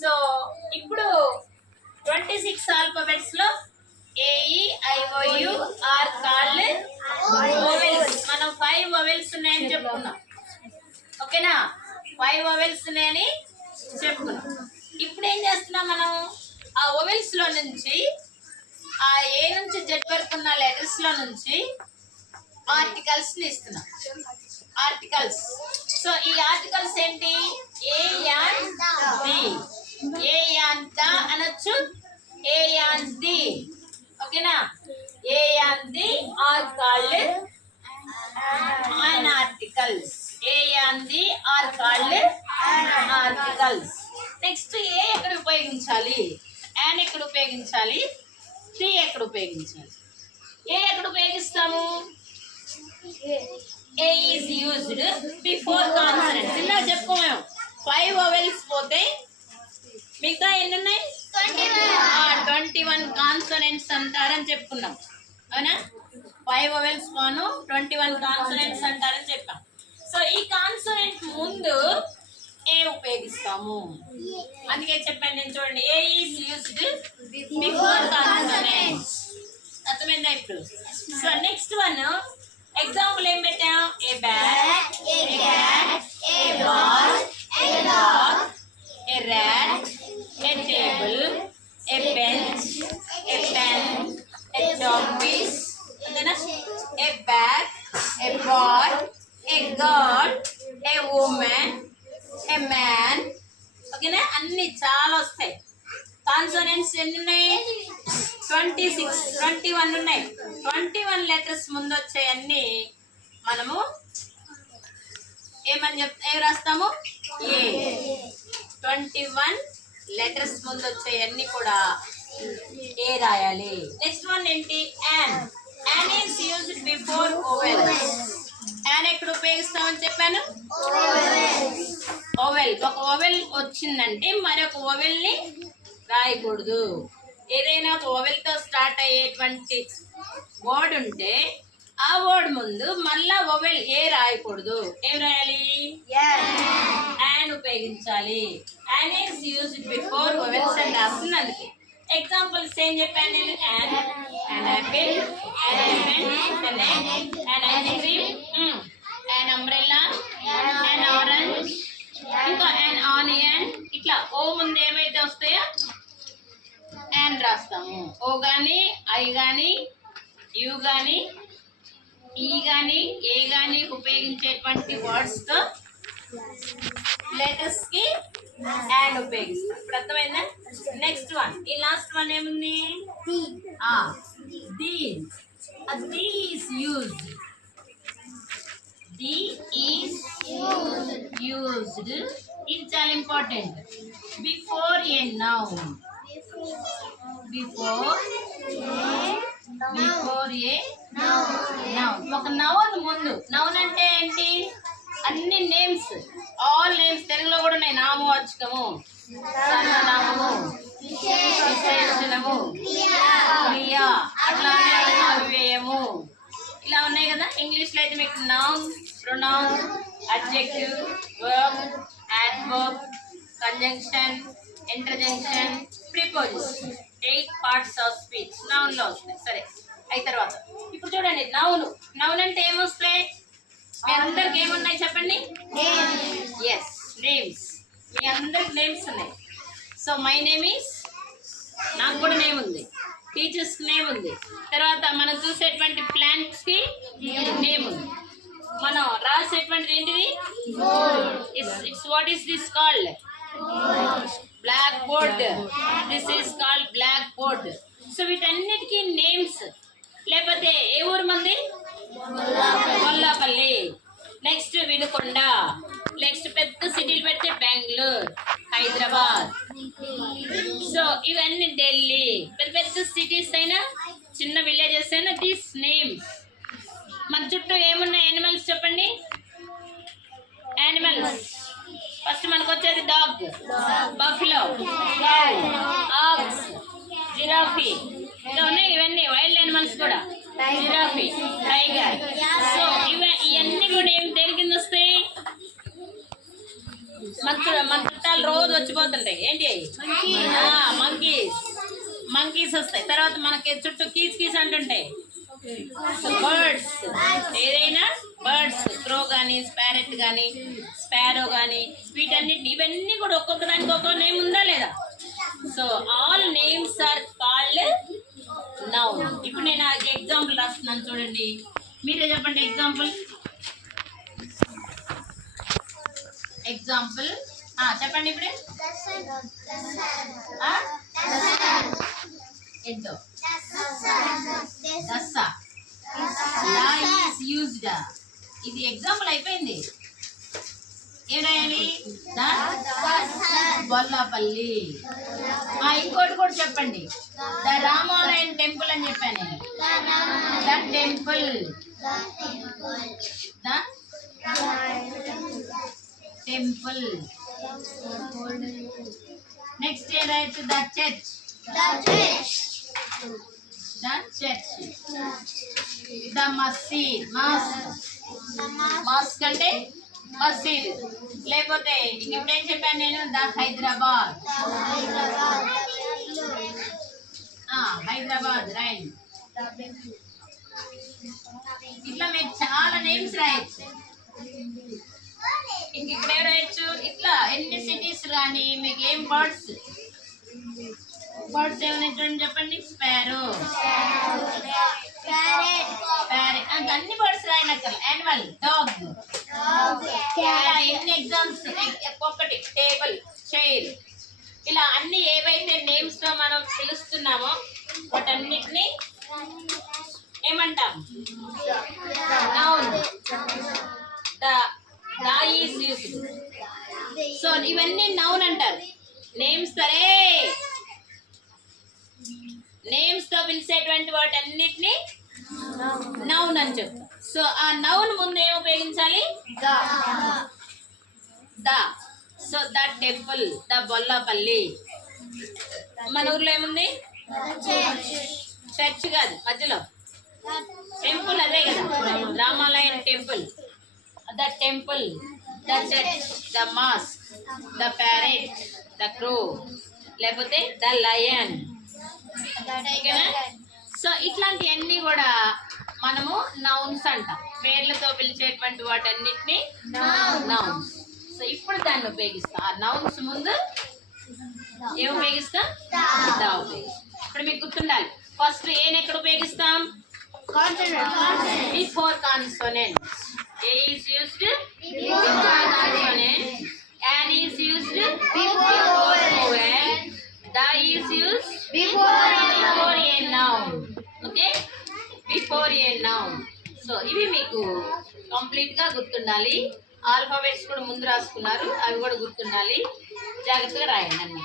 So ఇప్పుడు 26 alphabets లో AEIOU are called vowels. మనం 5 వొవెల్స్ ఉన్నాయని చెప్పుకున్నాం. ఓకేనా? 5 వొవెల్స్ ఉన్నాయని చెప్పుకున్నాం. ఇప్పుడు ఏం చేస్తున్నాం మనం? ఆ వొవెల్స్ లో నుంచి ఆ ఏ నుంచి జెడ్ వరకు ఉన్న లెటర్స్ లో నుంచి ఆర్టికల్స్ ని ఇస్తున్నాం. ఆర్టికల్స్. సో ఈ ఆర్టికల్స్ ఏంటి? A and the. A and the అనొచ్చు, ఏ అండ్ ది. ఓకేనా? A and the are called an articles. A and the are called articles. Next a ఎక్కడ ఉపయోగించాలి? an ఎక్కడ ఉపయోగించాలి? ది ఎక్కడ ఉపయోగించాలి? ఏ ఎక్కడ ఉపయోగిస్తాము? A is used before consonants. ఇలా చెప్పుకోమేము 5 వొవెల్స్ పోతే మిగతా ఎన్ని ఉన్నాయి? 21 కాన్సోనెంట్స్ అంటారని చెప్పుకున్నాం. అవునా? 5 వొవెల్స్ పోను 21 కాన్సోనెంట్స్ అంటారని చెప్పాం. సో ఈ కాన్సోనెంట్ ముందు ఏ ఉపయోగిస్తాము. అందుకే చెప్పాను నేను. చూడండి, a is used before consonants. అర్థమైందా ఇప్పుడు? సో నెక్స్ట్ వన్ ఎగ్జాంపుల్ ఏం పెట్టాం? A bat, a cat, a ball, a dog, a rat, a table, a bench, a pen, a dog piece, a bag, a ball, a girl, a woman, a man. ఓకేనా? అన్ని చాలా వస్తాయి. Consonants ఎన్ని ఉన్నాయి? 21 ఉన్నాయి. 21 letters ముందు వచ్చాయన్నీ మనము ఏం రాస్తాము? ఏ. 21 లెటర్స్ ముందు వచ్చాయన్నీ కూడా ఏ రాయాలి. నెక్స్ట్ వన్ ఏంటి? An. An is used before vowel. An ఎక్కడ ఉపయోగిస్తామని చెప్పాను? ఓవెల్. ఒక ఓవెల్ వచ్చిందంటే మరొక ఓవెల్ ని రాయకూడదు. ఏదైనా ఒక ఓవెల్ తో స్టార్ట్ అయ్యేటువంటి వర్డ్ ఉంటే ఆ వర్డ్ ముందు మళ్ళా ఓవెల్ ఏ రాయకూడదు. ఏం రాయాలి? యాన్ ఉపయోగించాలి. An is used before vowels అని రాస్తుంది. అందుకే ఎగ్జాంపుల్స్ ఏం చెప్పాను నేను? An, an Apple, an elephant, an egg, an ice cream, an umbrella, an orange, ఇంకా యాన్ ఆనియన్. ఇట్లా ఓ ముందు ఏమైతే వస్తాయో యాన్ రాస్తాము. ఓ గాని, ఐ గాని, యు గాని, ఈ గాని, ఏ గాని ఉపయోగించేటువంటి వర్డ్స్ తో లెటర్స్ కి యాన్ ఉపయోగిస్తాం. ఇప్పుడు అర్థమైందా? నెక్స్ట్ వన్, ఈ లాస్ట్ వన్ ఏముంది? The. The is used. The is used. ఇది చాలా important. Before a noun. Before a noun. ఒక నౌన్ ముందు. నౌన్ అంటే ఏంటి? అన్ని నేమ్స్, ఆల్ నేమ్స్ తెలుగులో కూడా ఉన్నాయి. నామవాచకము, సర్వనామము, విశేషణము, క్రియ, అట్లానే అవ్యయము, ఇలా ఉన్నాయి కదా. ఇంగ్లీష్ లో అయితే మీకు noun, pronoun, adjective, verb, adverb, conjunction, ఇంటర్జంక్షన్, preposition. 8 parts of speech noun లో వస్తాయి. సరే, అయిన తర్వాత ఇప్పుడు చూడండి, నౌన్. నౌన్ అంటే ఏమొస్తాయి? మీ అందరికి ఏమున్నాయి చెప్పండి? Yes, names. మీ అందరికి నేమ్స్ ఉన్నాయి. సో మై నేమ్ ఈస్, నాకు కూడా నేమ్ ఉంది. టీచర్స్ నేమ్ ఉంది. తర్వాత మనం చూసేటువంటి ప్లాంట్స్ కి నేమ్ ఉంది. మనం రాసేటువంటిది ఏంటిది? It's what is this called? Black board. This is called black board. So వీటన్నిటికీ నేమ్స్. లేకపోతే ఏ ఊరు మంది? కొల్లాపల్లి. నెక్స్ట్ వినుకొండ. నెక్స్ట్ పెద్ద సిటీలు పెడితే బెంగళూరు, హైదరాబాద్. సో ఇవన్నీ ఢిల్లీ. పెద్ద పెద్ద సిటీస్ అయినా చిన్న విలేజెస్ అయినా దీస్ నేమ్స్. మన చుట్టూ ఏమున్నాయి? యానిమల్స్ చెప్పండి. యానిమల్స్ ఫస్ట్ మనకు వచ్చేది డాగ్, బఫెలో, ఆక్స్, జిరాఫీ. ఇలా ఉన్నాయి. ఇవన్నీ వైల్డ్ యానిమల్స్ కూడా. Giraffe, tiger. సో ఇవన్నీ కూడా ఏం దేని కింద వస్తాయి? మన చుట్టాలు నామాలు రోజు వచ్చిపోతుంటాయి. ఏంటి అవి? మంకీస్. మంకీస్ వస్తాయి. తర్వాత మనకి చుట్టూ కీస్ అంటుంటాయి. బర్డ్స్, ఏదైనా బర్డ్స్, క్రో కానీ, స్పారెట్ కానీ, స్పారో కానీ, వీటన్నిటిని ఇవన్నీ కూడా ఒక్కొక్క దానికి ఒక్కొక్క నేమ్ ఉందా లేదా? So all names are called noun. ఇప్పుడు నేను ఎగ్జాంపుల్ రాస్తున్నాను చూడండి, మీరే చెప్పండి. ఎగ్జాంపుల్ చెప్పండి. ఇప్పుడే ఏంటో ఇది ఎగ్జాంపుల్ అయిపోయింది. ఏం రాయాలి? బొల్లాపల్లి. ఇంకోటి కూడా చెప్పండి. ద రామాలయం టెంపుల్ అని చెప్పాను నేను. The temple. టెంపుల్. నెక్స్ట్ ఏదైతే ద చర్చ్. ద మసీద్. మాస్క్ అంటే మసీద్. లేకపోతే ఇప్పుడు ఏం చెప్పాను నేను? ద హైదరాబాద్. హైదరాబాద్ రైట్. ఇట్లా మీకు చాలా నేమ్స్ రాయొచ్చు. ఇంక ఇక్కడ ఏం రాయొచ్చు? ఇట్లా ఎన్ని సిటీస్ కానీ మీకు ఏం బర్డ్స్ ఏమైనా చూడండి చెప్పండి. స్పారో, ప్యారెట్, అన్ని బర్డ్స్ రాయనక్కర్. Animal, dog. ఇలా ఎన్ని ఎగ్జామ్స్, ఒక్కొక్కటి. టేబుల్, చైర్, ఇలా అన్ని ఏవైతే నేమ్స్ తో మనం పిలుస్తున్నామో వాటన్నిటిని ఏమంటాం? నౌన్. సో ఇవన్నీ నౌన్ అంటారు. నేమ్స్ సరే, నేమ్స్ తో పిలిచేటువంటి వాటన్నిటిని నౌన్ అని చెప్తాం. సో ఆ నౌన్ ముందు ఏం ఉపయోగించాలి? The. So the temple, the Bollapalli. మన ఊర్లో ఏముంది? చర్చ్ కాదు, మధ్యలో టెంపుల్. అదే కదా, రామాలయం temple. The temple, the church, the mosque, the parrot, the crow, లేకపోతే ద లయన్. సో ఇట్లాంటివన్నీ కూడా మనము నౌన్స్ అంటాం. పేర్లతో పిలిచేటువంటి వాటన్నిటిని నౌన్స్. సో ఇప్పుడు దాన్ని ఉపయోగిస్తాం. ఆ నౌన్స్ ముందు ఏం ఉపయోగిస్తాం? ద ఉపయోగిస్తాం. ఇప్పుడు మీకు గుర్తుండాలి, ఫస్ట్ ఏం ఎక్కడ ఉపయోగిస్తాం? Before consonant. A is used before consonant. An is used before vowel. The is used before a noun. Okay? Before a noun. So ఇవి మీకు కంప్లీట్ గా గుర్తుండాలి. ఆల్ఫాబెట్స్ కూడా ముందు రాసుకున్నారు, అవి కూడా గుర్తుండాలి. జాగ్రత్తగా రాయండి అన్ని.